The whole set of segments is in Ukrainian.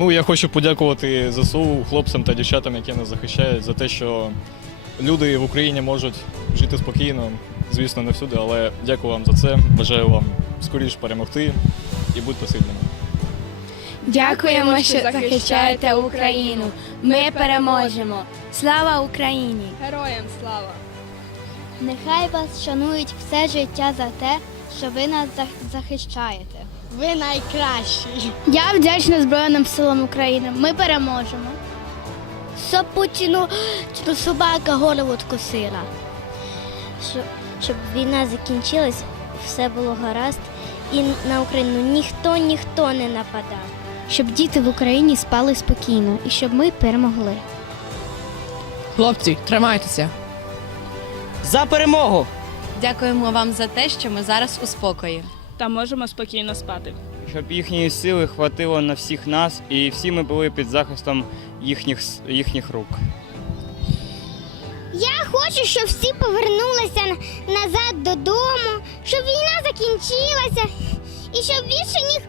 Ну, я хочу подякувати ЗСУ, хлопцям та дівчатам, які нас захищають, за те, що люди в Україні можуть жити спокійно. Звісно, не всюди, але дякую вам за це. Бажаю вам скоріш перемогти і будьте сильними. Дякуємо, що захищаєте Україну. Ми переможемо. Слава Україні! Героям слава! Нехай вас шанують все життя за те, що ви нас захищаєте. Ви найкращі! Я вдячна Збройним силам України. Ми переможемо. Щоб Путіну чи собака голову откусила. щоб, щоб війна закінчилась, все було гаразд, і на Україну ніхто ніхто не нападав. Щоб діти в Україні спали спокійно і щоб ми перемогли. Хлопці, тримайтеся. За перемогу! Дякуємо вам за те, що ми зараз у спокої. Та можемо спокійно спати. Щоб їхньої сили хватило на всіх нас, і всі ми були під захистом їхніх, їхніх рук. Я хочу, щоб всі повернулися назад додому, щоб війна закінчилася, і щоб більше ніх,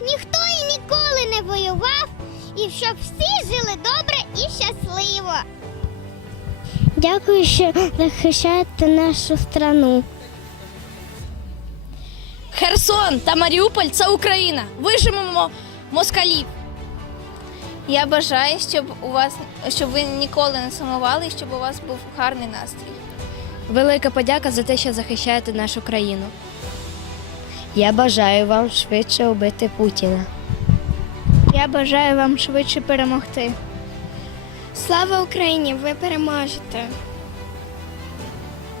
ніхто і ніколи не воював, і щоб всі жили добре і щасливо. Дякую, що захищаєте нашу страну. Херсон та Маріуполь це Україна. Вижимемо москалів. Я бажаю, щоб у вас щоб ви ніколи не сумували, і щоб у вас був гарний настрій. Велика подяка за те, що захищаєте нашу країну. Я бажаю вам швидше убити Путіна. Я бажаю вам швидше перемогти. Слава Україні! Ви переможете.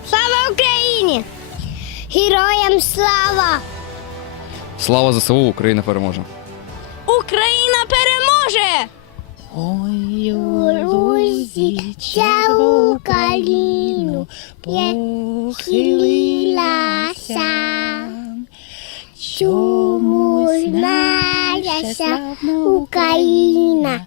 Слава Україні! Героям слава! Слава ЗСУ, Україна переможе. Україна переможе! Ой, Рузі, ця Україну похилилася. Чому знаєшся Україна